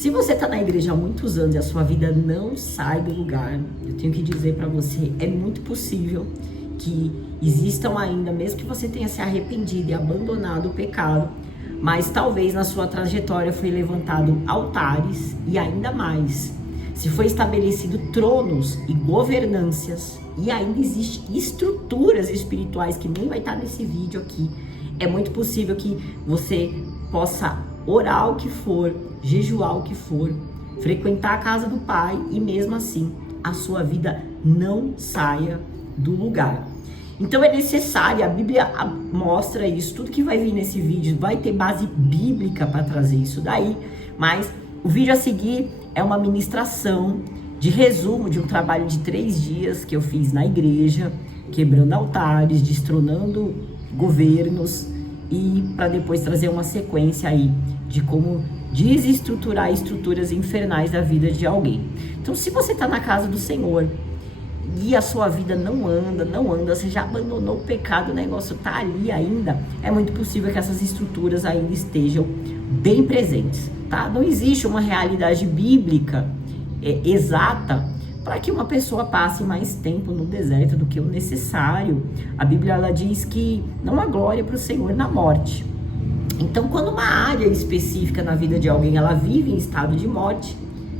Se você está na igreja há muitos anos e a sua vida não sai do lugar, eu tenho que dizer para você, é muito possível que existam ainda, mesmo que você tenha se arrependido e abandonado o pecado, mas talvez na sua trajetória foi levantado altares e ainda mais, se foi estabelecido tronos e governâncias e ainda existem estruturas espirituais que nem vai estar nesse vídeo aqui, é muito possível que você possa orar o que for, jejuar o que for, frequentar a casa do Pai e mesmo assim a sua vida não saia do lugar. Então é necessário, a Bíblia mostra isso, tudo que vai vir nesse vídeo vai ter base bíblica para trazer isso daí, mas o vídeo a seguir é uma ministração de resumo de um trabalho de 3 dias que eu fiz na igreja, quebrando altares, destronando governos e para depois trazer uma sequência aí de como desestruturar estruturas infernais da vida de alguém. Então se você está na casa do Senhor e a sua vida não anda, você já abandonou o pecado, o negócio tá ali ainda, é muito possível que essas estruturas ainda estejam bem presentes, tá? Não existe uma realidade bíblica exata para que uma pessoa passe mais tempo no deserto do que o necessário. A Bíblia ela diz que não há glória para o Senhor na morte. Então, quando uma área específica na vida de alguém ela vive em estado de morte,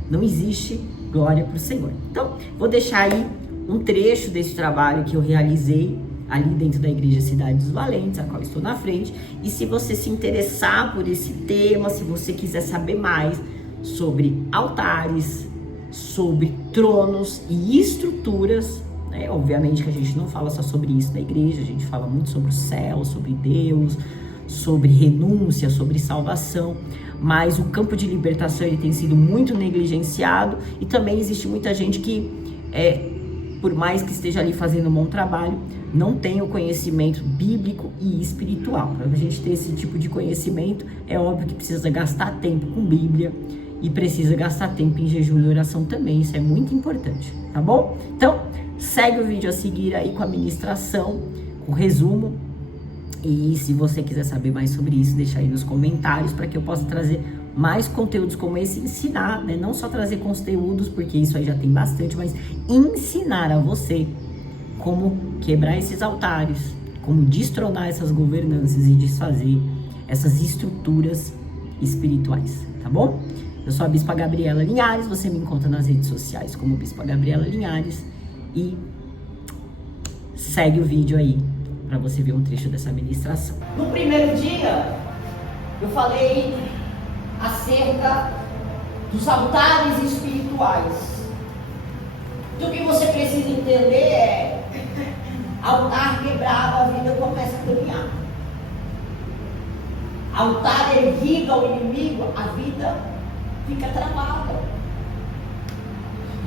não existe glória para o Senhor. Então, vou deixar aí um trecho desse trabalho que eu realizei ali dentro da Igreja Cidade dos Valentes, a qual estou na frente. E se você se interessar por esse tema, se você quiser saber mais sobre altares, sobre tronos e estruturas, né? Obviamente que a gente não fala só sobre isso na igreja, a gente fala muito sobre o céu, sobre Deus, sobre renúncia, sobre salvação, mas o campo de libertação ele tem sido muito negligenciado e também existe muita gente que, por mais que esteja ali fazendo um bom trabalho, não tem o conhecimento bíblico e espiritual. Para a gente ter esse tipo de conhecimento, é óbvio que precisa gastar tempo com Bíblia e precisa gastar tempo em jejum e oração também, isso é muito importante, tá bom? Então, segue o vídeo a seguir aí com a ministração, com o resumo. E se você quiser saber mais sobre isso, deixa aí nos comentários para que eu possa trazer mais conteúdos como esse, ensinar, né? Não só trazer conteúdos, porque isso aí já tem bastante, mas ensinar a você como quebrar esses altares, como destronar essas governanças e desfazer essas estruturas espirituais, tá bom? Eu sou a Bispa Gabriela Linhares, você me encontra nas redes sociais como Bispa Gabriela Linhares e segue o vídeo aí para você ver um trecho dessa ministração. No primeiro dia, eu falei acerca dos altares espirituais. Então, o que você precisa entender é: altar quebrado, a vida começa a caminhar. Altar erguido ao inimigo, a vida fica travada.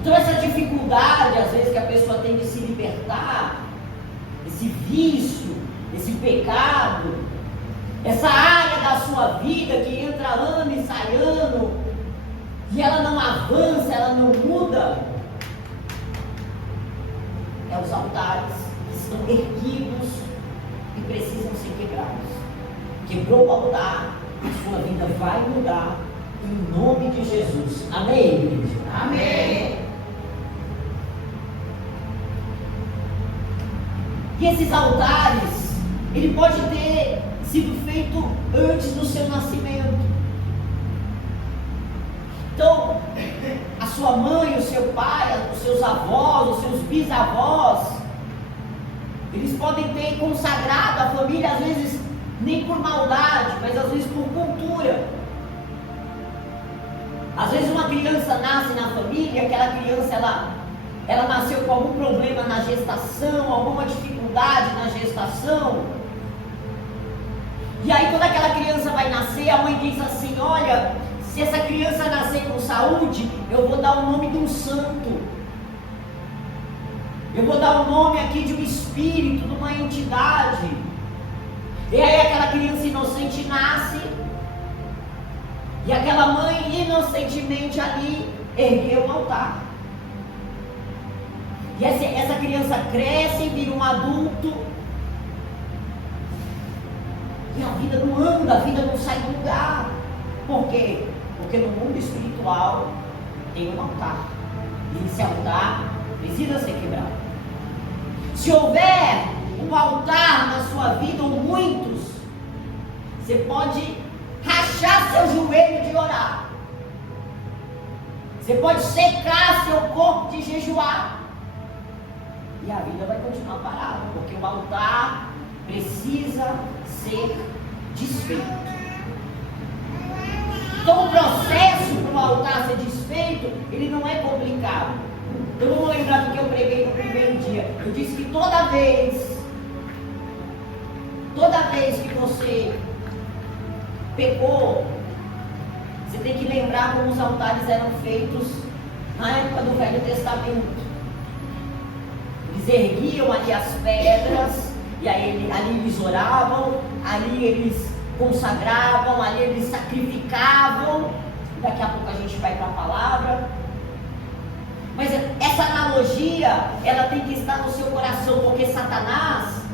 Então, essa dificuldade, às vezes, que a pessoa tem de se libertar, esse vício, esse pecado, essa área da sua vida que entra ano e sai ano, e ela não avança, ela não muda, é os altares que estão erguidos e precisam ser quebrados. Quebrou o altar, a sua vida vai mudar em nome de Jesus. Amém, igreja? Amém. E esses altares, ele pode ter sido feito antes do seu nascimento. Então, a sua mãe, o seu pai, os seus avós, os seus bisavós, eles podem ter consagrado a família, às vezes nem por maldade, mas às vezes por cultura. Às vezes uma criança nasce na família, aquela criança ela nasceu com algum problema na gestação, alguma dificuldade na gestação. E aí quando aquela criança vai nascer, a mãe diz assim: olha, se essa criança nascer com saúde, eu vou dar o nome de um santo. Eu vou dar o nome aqui de um espírito, de uma entidade. E aí aquela criança inocente nasce, e aquela mãe inocentemente ali ergueu um altar. E essa criança cresce, vira um adulto, e a vida não anda, a vida não sai do lugar. Por quê? Porque no mundo espiritual tem um altar. E esse altar precisa ser quebrado. Se houver um altar na sua vida, ou muitos, você pode rachar seu joelho de orar. Você pode secar seu corpo de jejuar. E a vida vai continuar parada, porque o altar precisa ser desfeito. Então o processo para o altar ser desfeito, ele não é complicado. Eu vou lembrar do que eu preguei no primeiro dia. Eu disse que toda vez que você pecou, você tem que lembrar como os altares eram feitos na época do Velho Testamento. Eles erguiam ali as pedras, e aí ali eles oravam, ali eles consagravam, ali eles sacrificavam. Daqui a pouco a gente vai para a palavra. Mas essa analogia, ela tem que estar no seu coração, porque Satanás,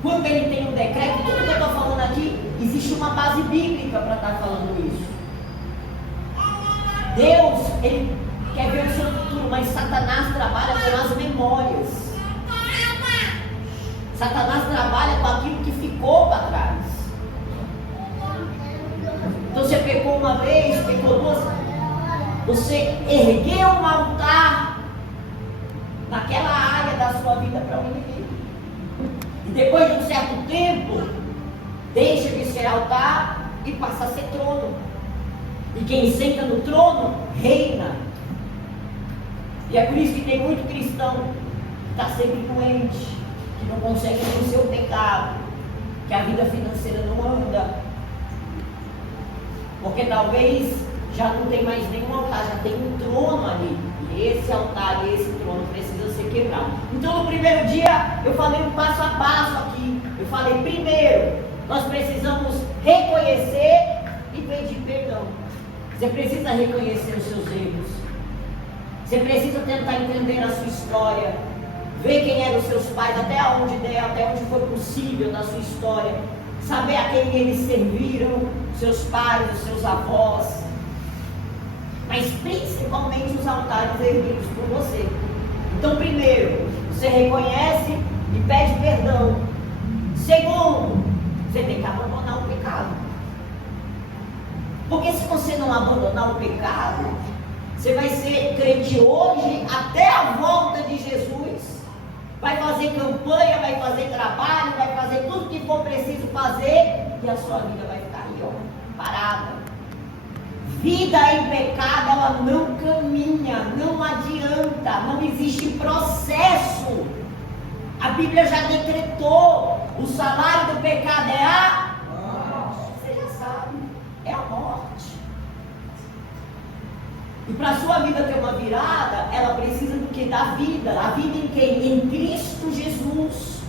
quando ele tem um decreto, tudo que eu estou falando aqui, existe uma base bíblica para estar falando isso. Deus, ele quer ver o seu futuro, mas Satanás trabalha com as memórias. Satanás trabalha com aquilo que ficou para trás. Então você pecou uma vez, pecou duas, você ergueu um altar naquela área da sua vida para o inimigo. E depois de um certo tempo, deixa de ser altar e passa a ser trono. E quem senta no trono, reina. E é por isso que tem muito cristão que está sempre doente, que não consegue vencer o pecado, que a vida financeira não anda. Porque talvez já não tem mais nenhum altar, já tem um trono ali. E esse altar e esse trono precisa ser quebrado. Então no primeiro dia eu falei um passo a passo aqui. Eu falei, primeiro, nós precisamos reconhecer e pedir perdão. Você precisa reconhecer os seus erros. Você precisa tentar entender a sua história. Ver quem eram os seus pais, até onde der, até onde foi possível na sua história. Saber a quem eles serviram, seus pais, os seus avós. Mas principalmente os altares erguidos por você. Então primeiro, você reconhece e pede perdão. Segundo, você tem que abandonar o pecado. Porque se você não abandonar o pecado, você vai ser crente hoje até a volta de Jesus. Vai fazer campanha, vai fazer trabalho, vai fazer tudo que for preciso fazer, e a sua vida vai ficar aí, ó, parada. Vida em pecado, ela não caminha, não adianta, não existe processo. A Bíblia já decretou, o salário do pecado é a morte. Você já sabe, é a morte. E para a sua vida ter uma virada, ela precisa do que? Da vida. A vida em quem? Em Cristo Jesus.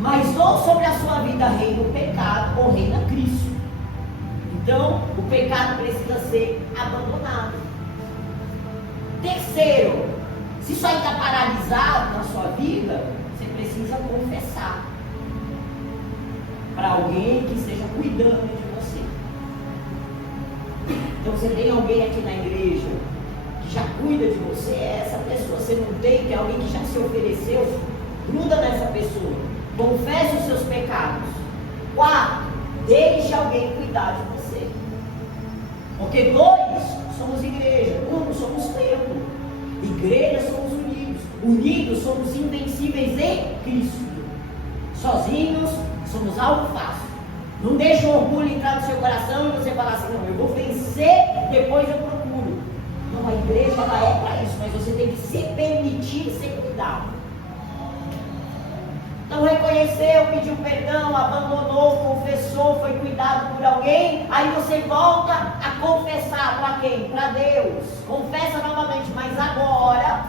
Mas ou sobre a sua vida reina o pecado, ou reina Cristo. Então, o pecado precisa ser abandonado. Terceiro, se isso aí está paralisado na sua vida, você precisa confessar para alguém que esteja cuidando de você. Então, você tem alguém aqui na igreja que já cuida de você, essa pessoa você não tem alguém que já se ofereceu, gruda nessa pessoa, confesse os seus pecados. 4, deixe alguém cuidar de você. Porque 2 somos igreja, 1 somos templo. Igreja somos unidos. Unidos somos invencíveis em Cristo. Sozinhos somos algo fácil. Não deixe o orgulho entrar no seu coração e você falar assim, não, eu vou vencer, depois eu procuro. Não, a igreja ela é para isso, mas você tem que se permitir ser cuidado. Então reconheceu, pediu perdão, abandonou, confessou, foi cuidado por alguém, aí você volta a confessar para quem? Para Deus. Confessa novamente, mas agora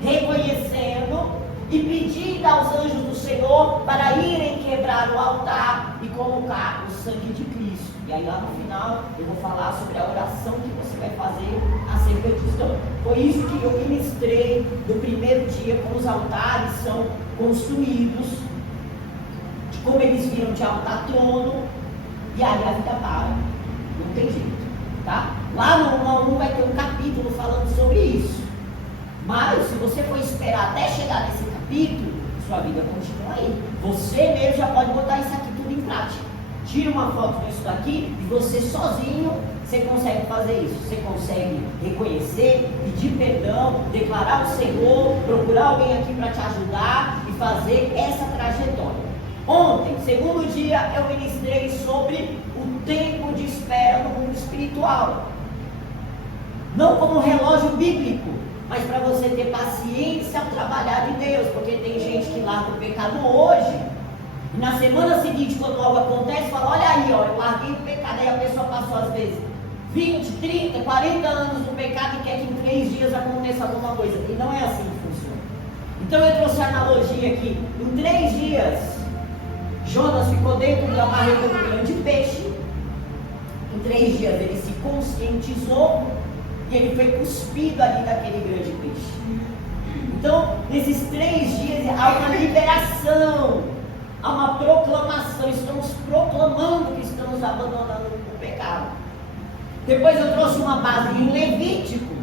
reconhecendo e pedindo aos anjos do Senhor para irem quebrar o altar e colocar o sangue de Cristo. E aí lá no final eu vou falar sobre a oração que você vai fazer acerca disso. Então, foi isso que eu ministrei no primeiro dia, como os altares são construídos, de como eles viram de altar trono, e aí a vida para. Não não tem jeito, tá? Lá no 1 a 1 vai ter um capítulo falando sobre isso. Mas, se você for esperar até chegar nesse capítulo, sua vida continua aí. Você mesmo já pode botar isso aqui tudo em prática. Tira uma foto disso daqui e você sozinho, você consegue fazer isso. Você consegue reconhecer, pedir perdão, declarar o Senhor, procurar alguém aqui para te ajudar e fazer essa trajetória. Ontem, segundo dia, eu ministrei sobre o tempo de espera no mundo espiritual. Não como um relógio bíblico, mas para você ter paciência ao trabalhar de Deus, porque tem gente que larga o pecado hoje, e na semana seguinte, quando algo acontece, fala, olha aí, ó, eu larguei o pecado, aí a pessoa passou às vezes 20, 30, 40 anos no pecado e quer que em 3 dias aconteça alguma coisa, e não é assim que funciona. Então eu trouxe a analogia aqui, em 3 dias, Jonas ficou dentro da barriga do grande peixe, em 3 dias ele se conscientizou, e ele foi cuspido ali daquele grande peixe. Então, nesses 3 dias, há uma liberação, há uma proclamação. Estamos proclamando que estamos abandonando o pecado. Depois eu trouxe uma base em Levítico,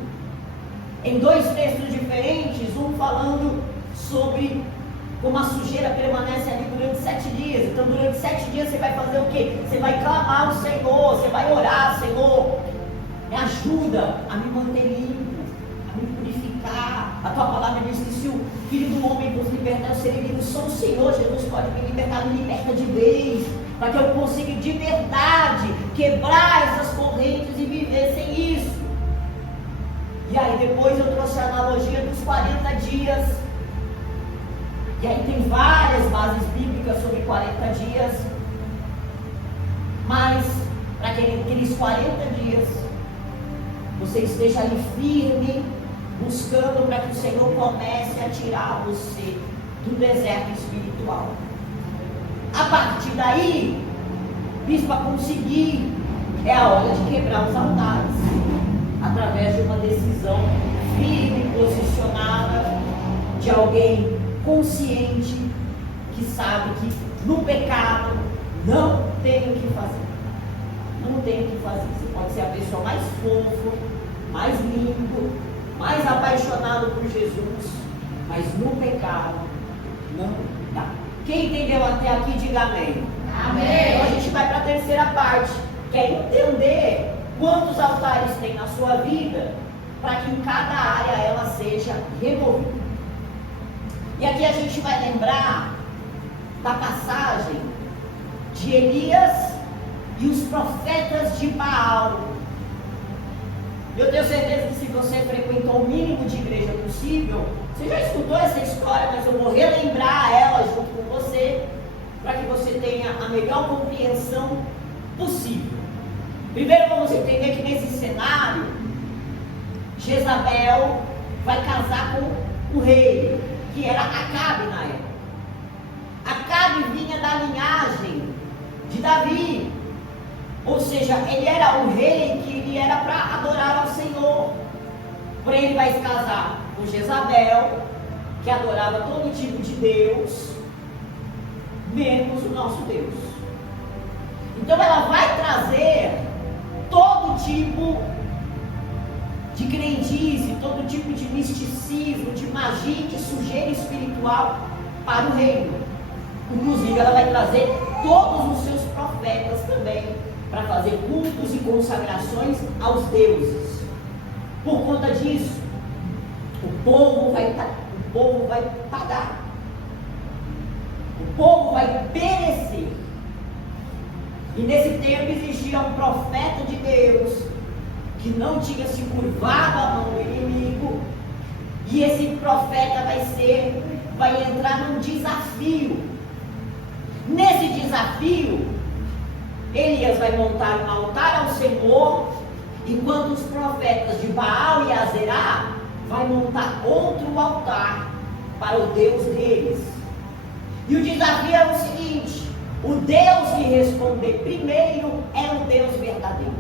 em 2 textos diferentes, um falando sobre como a sujeira permanece ali durante 7 dias. Então, durante 7 dias você vai fazer o quê? Você vai clamar ao Senhor, você vai orar, Senhor, me ajuda a me manter limpo, a me purificar. A tua palavra diz que se o Filho do Homem nos libertar, eu serei livre. Só o Senhor Jesus pode me libertar, me liberta de vez, para que eu consiga de verdade quebrar essas correntes e viver sem isso. E aí depois eu trouxe a analogia dos 40 dias. E aí tem várias bases bíblicas sobre 40 dias. Mas para aqueles 40 dias você esteja ali firme, buscando para que o Senhor comece a tirar você do deserto espiritual. A partir daí, para conseguir, é a hora de quebrar os altares, através de uma decisão firme, posicionada, de alguém consciente, que sabe que no pecado não tem o que fazer. Não tem o que fazer. Você pode ser a pessoa mais fofa, mais limpo, mais apaixonado por Jesus, mas no pecado não dá. Quem entendeu até aqui, diga amém. Amém. Então a gente vai para a terceira parte, que é entender quantos altares tem na sua vida, para que em cada área ela seja removida. E aqui a gente vai lembrar da passagem de Elias e os profetas de Baal. Eu tenho certeza que se você frequentou o mínimo de igreja possível, você já escutou essa história, mas eu vou relembrar ela junto com você, para que você tenha a melhor compreensão possível. Primeiro vamos entender que nesse cenário, Jezabel vai casar com o rei, que era Acabe na época. Acabe vinha da linhagem de Davi. Ou seja, ele era o rei que ele era para adorar ao Senhor. Porém, ele vai se casar com Jezabel, que adorava todo tipo de Deus, menos o nosso Deus. Então, ela vai trazer todo tipo de crendice, todo tipo de misticismo, de magia, de sujeira espiritual para o reino. Inclusive, ela vai trazer todos os seus profetas também, para fazer cultos e consagrações aos deuses. Por conta disso, o povo vai pagar. O povo vai perecer. E nesse tempo existia um profeta de Deus que não tinha se curvado à mão do inimigo. E esse profeta vai entrar num desafio. Nesse desafio, Elias vai montar um altar ao Senhor, enquanto os profetas de Baal e Azerá vai montar outro altar para o Deus deles. E o desafio é o seguinte: o Deus que responder primeiro é o Deus verdadeiro.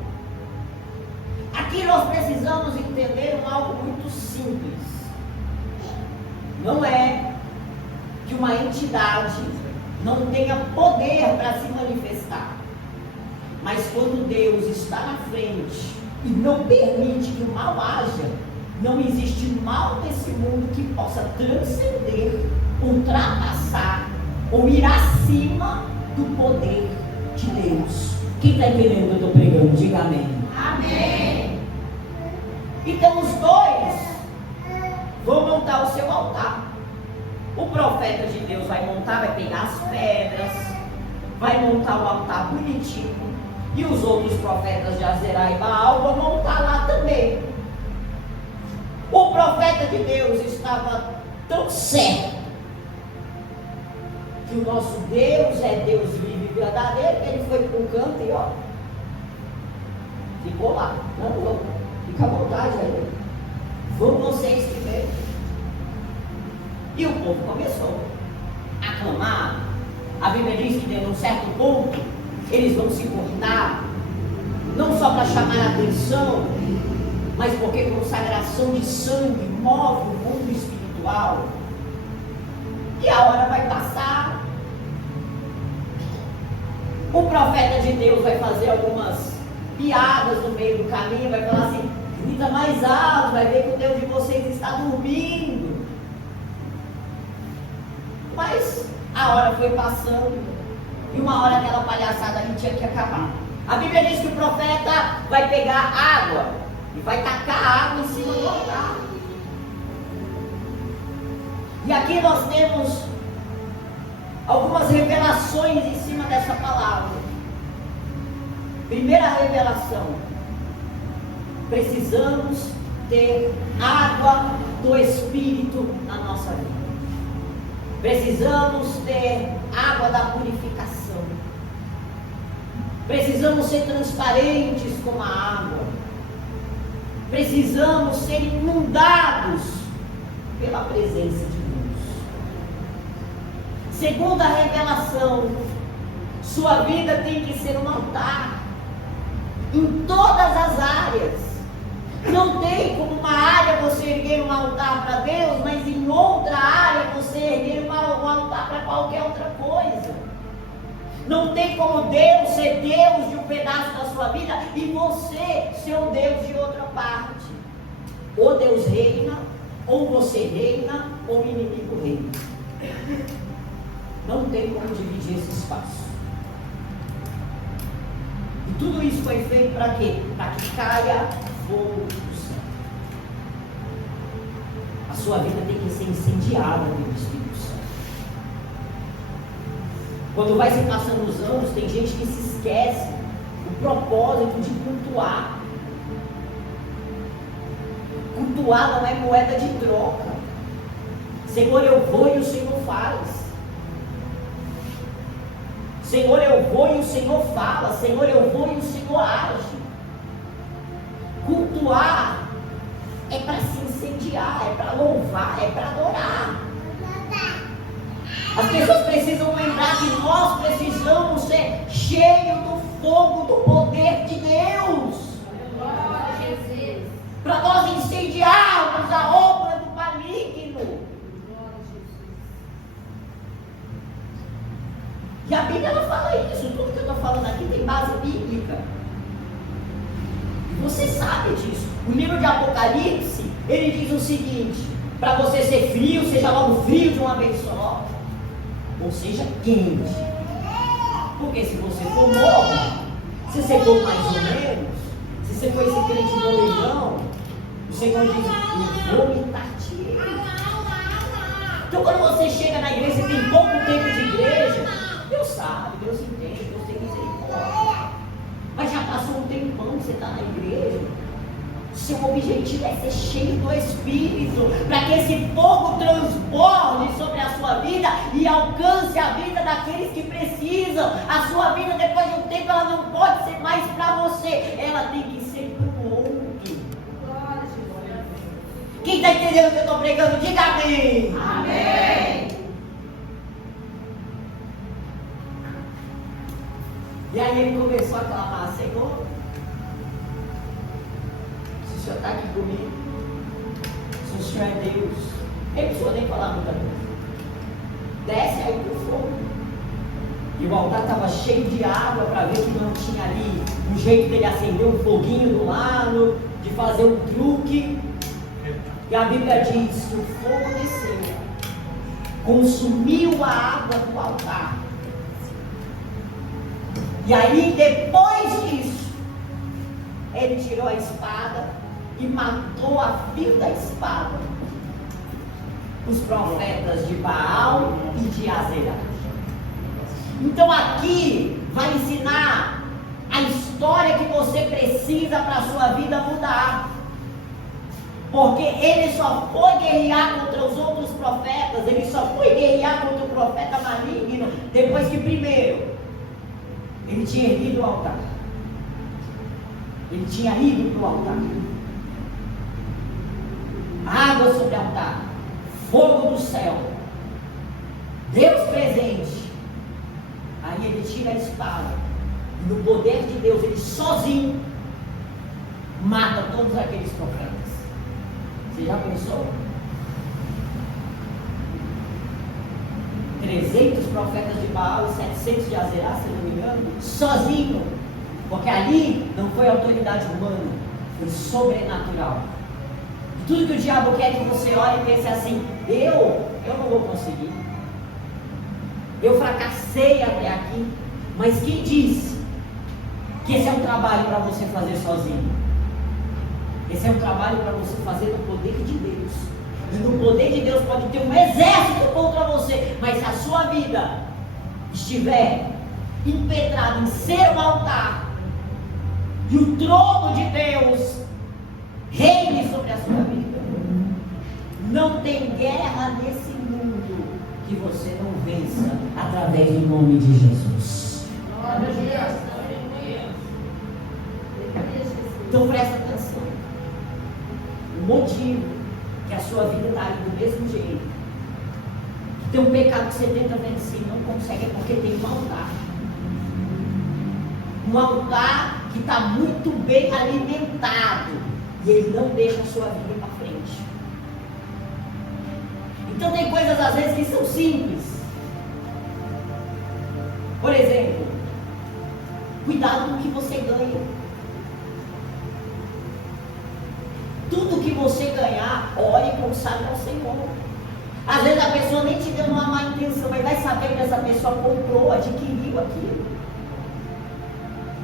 Aqui nós precisamos entender algo muito simples. Não é que uma entidade não tenha poder para se manifestar, Mas quando Deus está na frente e não permite que o mal haja, não existe mal nesse mundo que possa transcender, ultrapassar ou ir acima do poder de Deus. Quem está entendendo o que eu estou pregando? Diga amém. Amém. Então os dois vão montar o seu altar. O profeta de Deus vai montar, vai pegar as pedras, vai montar o altar bonitinho. E os outros profetas de Azerá e Baal vão montar lá também. O profeta de Deus estava tão certo que o nosso Deus é Deus vivo e verdadeiro, que ele foi para um canto e ó, ficou lá. Não, fica à vontade aí. Vão vocês primeiro. E o povo começou a clamar. A Bíblia diz que em um certo ponto eles vão se cortar, não só para chamar a atenção, mas porque consagração de sangue move o mundo espiritual. E a hora vai passar. O profeta de Deus vai fazer algumas piadas no meio do caminho, vai falar assim: grita mais alto, vai ver que o Deus de vocês está dormindo. Mas a hora foi passando. E uma hora aquela palhaçada ali tinha que acabar. A Bíblia diz que o profeta vai pegar água e vai tacar água em cima do altar. E aqui nós temos algumas revelações em cima dessa palavra. Primeira revelação: precisamos ter água do Espírito na nossa vida. Precisamos ter água da purificação. Precisamos ser transparentes com a água. Precisamos ser inundados pela presença de Deus. Segunda revelação: sua vida tem que ser um altar em todas as áreas. Não tem como uma área você erguer um altar para Deus, mas em outra área você erguer um altar para qualquer outra coisa. Não tem como Deus ser Deus de um pedaço da sua vida e você ser o Deus de outra parte. Ou Deus reina, ou você reina, ou o inimigo reina. Não tem como dividir esse espaço. E tudo isso foi feito para quê? Para que caia fogo do céu. A sua vida tem que ser incendiada pelo Espírito Santo. Quando vai se passando os anos, tem gente que se esquece o propósito de cultuar. Cultuar não é moeda de troca. Senhor, eu vou e o Senhor faz. Senhor, eu vou e o Senhor fala. Senhor, eu vou e o Senhor age. Cultuar é para se incendiar, é para louvar, é para adorar. As pessoas precisam lembrar que nós precisamos ser cheios do fogo do poder de Deus. Para nós incendiarmos a obra do maligno. E a Bíblia não fala isso. Tudo que eu estou falando aqui tem base bíblica. Você sabe disso. O livro de Apocalipse, ele diz o seguinte: para você ser frio, seja logo frio de uma vez só, ou seja quente. Porque se você for morno, se você for mais ou menos, se você for esse crente boleirão, o Senhor diz: eu vou imitar-te. Então quando você chega na igreja e tem pouco tempo de igreja, Deus sabe, Deus entende, Deus tem misericórdia. Mas já passou um tempão que você está na igreja. Seu objetivo é ser cheio do Espírito, para que esse fogo transborde sobre a sua vida e alcance a vida daqueles que precisam. A sua vida, depois de um tempo, ela não pode ser mais para você, ela tem que ser para o outro. Quem está entendendo o que eu estou pregando, diga amém. Amém. E aí ele começou a clamar: Senhor, se o Senhor está aqui comigo, se o Senhor é Deus, ele não precisou nem falar muita coisa. Desce aí pro fogo. E o altar estava cheio de água para ver que não tinha ali um jeito dele acender um foguinho do lado, de fazer um truque. E a Bíblia diz que o fogo desceu, consumiu a água do altar. E aí, depois disso, ele tirou a espada e matou a fio da espada os profetas de Baal e de Azerá. Então aqui vai ensinar a história que você precisa para a sua vida mudar. Porque ele só foi guerrear contra os outros profetas, ele só foi guerrear contra o profeta maligno depois que primeiro ele tinha erguido o altar. Ele tinha ido para o altar. Água sobre o altar, fogo do céu, Deus presente. Aí ele tira a espada, e no poder de Deus, ele sozinho mata todos aqueles profetas. Você já pensou? 300 profetas de Baal e 700 de Azerá, se não me engano, sozinho, porque ali não foi autoridade humana, foi sobrenatural. Tudo que o diabo quer que você olhe e pense assim: eu não vou conseguir, eu fracassei até aqui. Mas quem disse que esse é um trabalho para você fazer sozinho? Esse é um trabalho para você fazer no poder de Deus. E no poder de Deus pode ter um exército contra você, mas se a sua vida estiver impetrada em ser um altar, e o trono de Deus reine sobre a sua vida, não tem guerra nesse mundo que você não vença através do nome de Jesus. Então presta atenção. O motivo que a sua vida está aí do mesmo jeito, que tem um pecado que você tenta vencer e não consegue, é porque tem um altar. Um altar que está muito bem alimentado, e ele não deixa a sua vida ir para frente. Então tem coisas às vezes que são simples. Por exemplo, cuidado com o que você ganha. Tudo que você ganhar, ore e consagre ao Senhor. Às vezes a pessoa nem te deu uma má intenção, mas vai saber que essa pessoa comprou, adquiriu aquilo.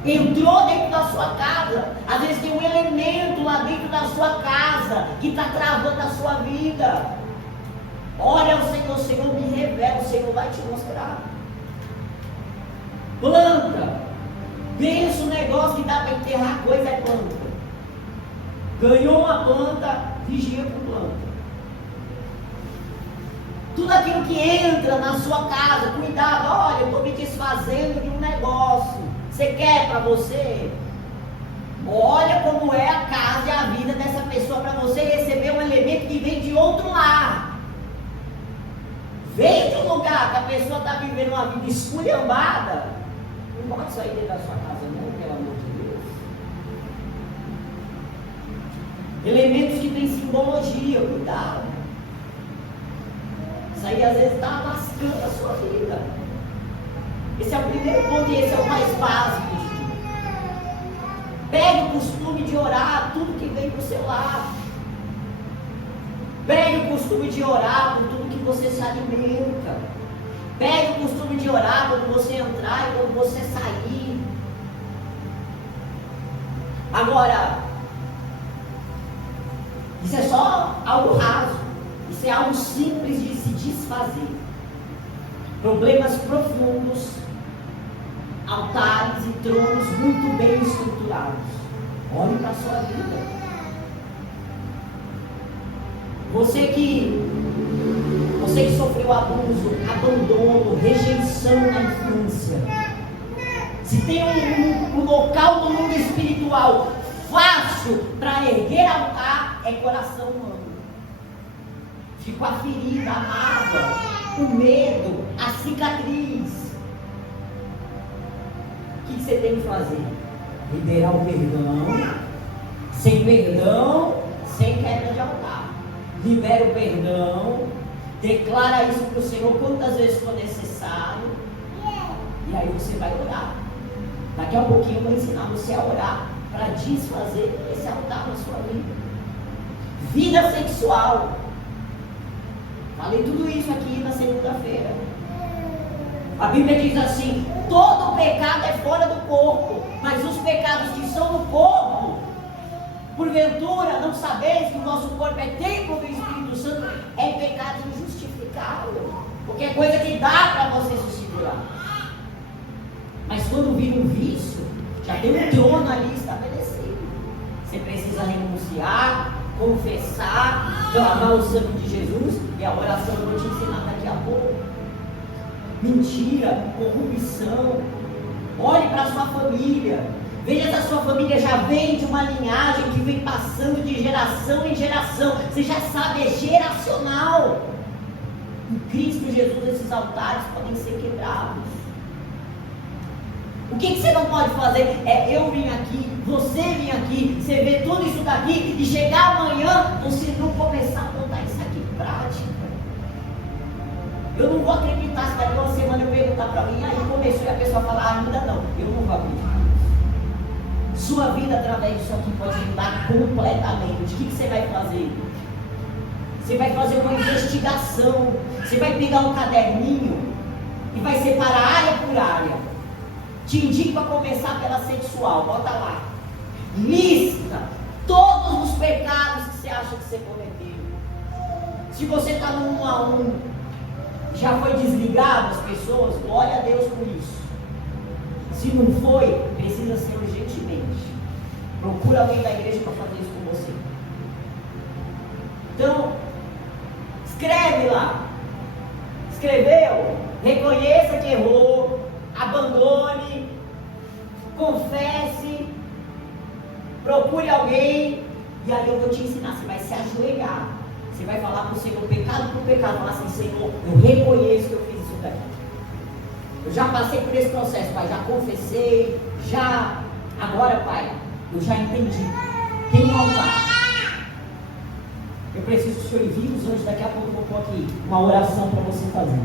Entrou dentro da sua casa. Às vezes tem um elemento lá dentro da sua casa que está travando a sua vida. Olha ao Senhor, o Senhor me revela, o Senhor vai te mostrar. Planta. Pensa o negócio que dá para enterrar coisa, é planta. Ganhou uma planta, vigia com planta. Tudo aquilo que entra na sua casa, cuidado. Olha, eu estou me desfazendo de um negócio. Você quer para você? Olha como é a casa e a vida dessa pessoa para você receber um elemento que vem de outro lar. Vem de um lugar que a pessoa está vivendo uma vida esculhambada. Não pode sair dentro da sua casa, não, pelo amor de Deus. Elementos que têm simbologia, cuidado. Isso aí às vezes está lascando a sua vida. Esse é o primeiro ponto e esse é o mais básico de tudo. Pegue o costume de orar tudo que vem para o seu lado. Pegue o costume de orar por tudo que você se alimenta. Pegue o costume de orar quando você entrar e quando você sair. Agora, isso é só algo raso. Isso é algo simples de se desfazer. Problemas profundos, altares e tronos muito bem estruturados. Olhe para a sua vida. Você que sofreu abuso, abandono, rejeição na infância. Se tem um local no mundo espiritual fácil para erguer altar, é coração humano. Ficou a ferida, a mágoa, o medo, a cicatriz. O que você tem que fazer? Liberar o perdão. Sem perdão, sem quebra de altar. Libera o perdão. Declara isso para o Senhor quantas vezes for necessário. E aí você vai orar. Daqui a pouquinho eu vou ensinar você a orar para desfazer esse altar na sua vida. Vida sexual. Falei tudo isso aqui na segunda-feira. A Bíblia diz assim: todo pecado é fora do corpo, mas os pecados que são no corpo, porventura não sabeis que o nosso corpo é templo do Espírito Santo, é pecado injustificável, porque é coisa que dá para você se segurar. Mas quando vira um vício, já tem um trono ali estabelecido. Você precisa renunciar, confessar, clamar o sangue de Jesus, e a oração eu vou te ensinar daqui a pouco. Mentira, corrupção. Olhe para a sua família. Veja se a sua família já vem de uma linhagem que vem passando de geração em geração. Você já sabe, é geracional. Em Cristo Jesus, esses altares podem ser quebrados. O que você não pode fazer é eu vim aqui, você vir aqui, você ver tudo isso daqui e chegar amanhã, você não começar a botar isso aqui em prática. Eu não vou acreditar se daqui a uma semana eu perguntar para mim, aí começou e a pessoa falar, ainda não. Eu não vou acreditar. Sua vida através disso aqui pode mudar completamente. O que você vai fazer? Você vai fazer uma investigação. Você vai pegar um caderninho e vai separar área por área. Te indico para começar pela sexual. Bota lá. Lista todos os pecados que você acha que você cometeu. Se você está no 1 a 1, já foi desligado as pessoas, glória a Deus por isso. Se não foi, precisa ser urgentemente. Procura alguém da igreja para fazer isso com você. Então, escreve lá. Escreveu? Reconheça que errou. Abandone. Confesse. Procure alguém. E aí eu vou te ensinar. Você vai se ajoelhar. Você vai falar para o Senhor, pecado por pecado. Falar assim: Senhor, eu reconheço que eu fiz isso daqui. Eu já passei por esse processo, Pai. Já confessei. Agora, Pai, eu já entendi. Tem um altar. Eu preciso que o Senhor envie os anjos. Daqui a pouco eu vou pôr aqui uma oração para você fazer.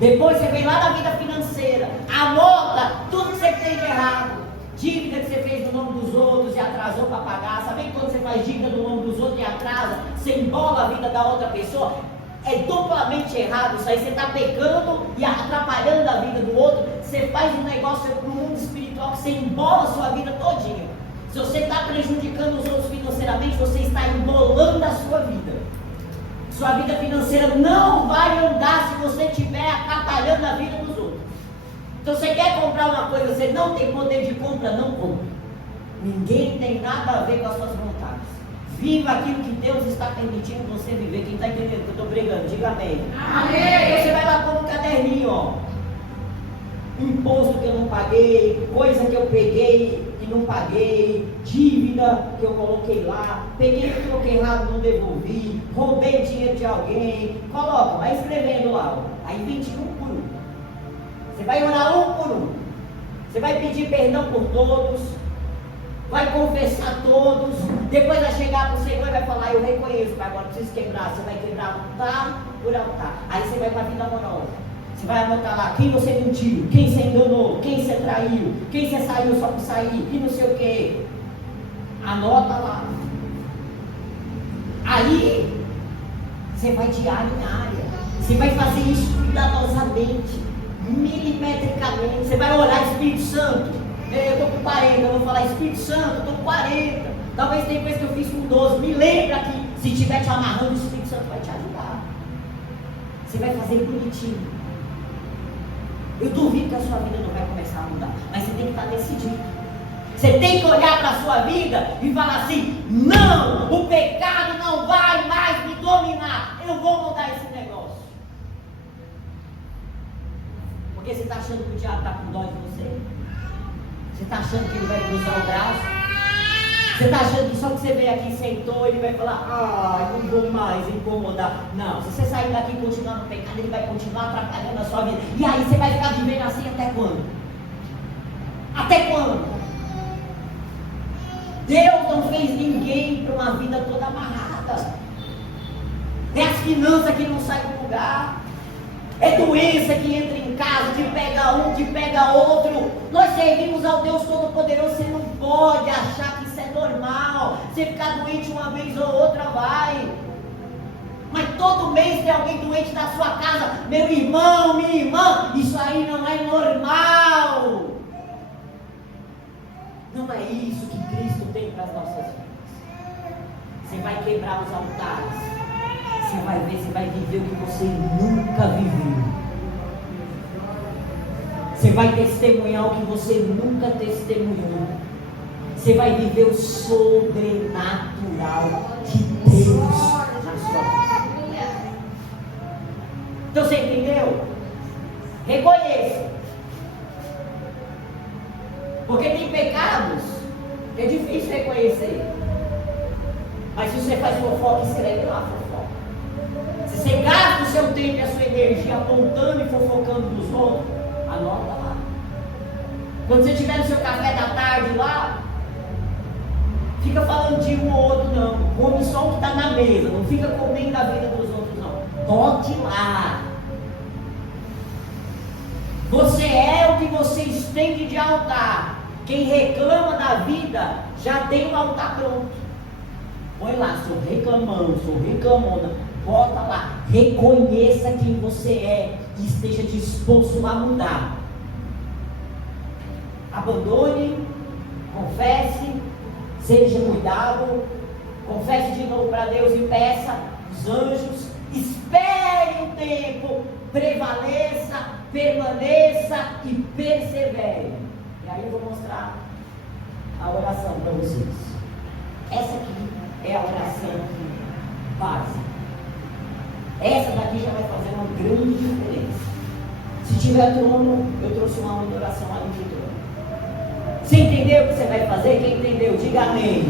Depois você vem lá na vida financeira. Anota tudo que você fez de errado. Dívida que você fez no nome dos outros e atrasou para pagar. Sabe quando você faz dívida no nome dos outros e atrasa? Você embola a vida da outra pessoa. É duplamente errado isso aí. Você está pecando e atrapalhando a vida do outro. Você faz um negócio no mundo espiritual que você embola a sua vida todinha. Se você está prejudicando os outros financeiramente, você está embolando a sua vida. Sua vida financeira não vai andar se você estiver atrapalhando a vida dos outros. Então você quer comprar uma coisa, você não tem poder de compra, não compre. Ninguém tem nada a ver com as suas vontades. Viva aquilo que Deus está permitindo você viver. Quem está entendendo que eu estou pregando, diga amém. Amém. Então você vai lá com um caderninho, ó. Imposto que eu não paguei, coisa que eu peguei e não paguei, dívida que eu coloquei lá, peguei o troquei errado, não devolvi, roubei dinheiro de alguém. Coloca, vai escrevendo lá, ó. Aí 21 por um. Você vai orar um por um. Você vai pedir perdão por todos. Vai confessar todos. Depois vai chegar para o Senhor e vai falar: eu reconheço, mas agora preciso quebrar. Você vai quebrar altar por altar. Aí você vai para a vida amorosa. Você vai anotar lá quem você mentiu, quem você enganou, quem você traiu, quem você saiu só para sair, e não sei o que. Anota lá. Aí você vai de área em área. Você vai fazer isso cuidadosamente, milimetricamente. Você vai orar: Espírito Santo, eu estou com 40, eu vou falar: Espírito Santo, eu estou com 40. Talvez tenha coisa que eu fiz com 12. Me lembra que se estiver te amarrando, o Espírito Santo vai te ajudar. Você vai fazer bonitinho. Eu duvido que a sua vida não vai começar a mudar, mas você tem que estar decidido. Você tem que olhar para a sua vida e falar assim: não, o pecado não vai mais me dominar. Eu vou mudar esse negócio. Porque você está achando que o diabo está com dó de você? Você está achando que ele vai cruzar o braço? Você está achando que só que você veio aqui e sentou, ele vai falar: não vou mais incomodar. Não, se você sair daqui e continuar no pecado, ele vai continuar atrapalhando a sua vida. E aí você vai ficar vivendo assim até quando? Até quando? Deus não fez ninguém para uma vida toda amarrada. É as finanças que não saem do lugar. É doença que entra em casa, que pega um, que pega outro. Nós servimos ao Deus Todo-Poderoso. Você não pode achar que isso é normal. Você ficar doente uma vez ou outra, vai. Mas todo mês tem alguém doente na sua casa. Meu irmão, minha irmã, isso aí não é normal. Não é isso que Cristo tem para as nossas vidas. Você vai quebrar os altares. Você vai ver, você vai viver o que você nunca viveu. Você vai testemunhar o que você nunca testemunhou. Você vai viver o sobrenatural de Deus na sua vida. Então você entendeu? Reconheça. Porque tem pecados que é difícil reconhecer. Mas se você faz fofoca, escreve lá fofoca. Se você gasta o seu tempo e a sua energia apontando e fofocando dos outros, anota lá. Quando você estiver no seu café da tarde lá, fica falando de um ou outro não. Come só o que está na mesa. Não fica comendo a vida dos outros não. Bote lá. Você é o que você estende de altar. Quem reclama da vida já tem um altar pronto. Põe lá, sou reclamão, sou reclamona. Bota lá, reconheça quem você é e esteja disposto a mudar. Abandone, confesse, seja cuidado, confesse de novo para Deus e peça os anjos. Espere o tempo, prevaleça, permaneça e persevere. E aí eu vou mostrar a oração para vocês. Essa aqui é a oração básica. Essa daqui já vai fazer uma grande diferença. Se tiver trono, eu trouxe uma outra oração ali de trono. Você entendeu o que você vai fazer? Quem entendeu, diga amém.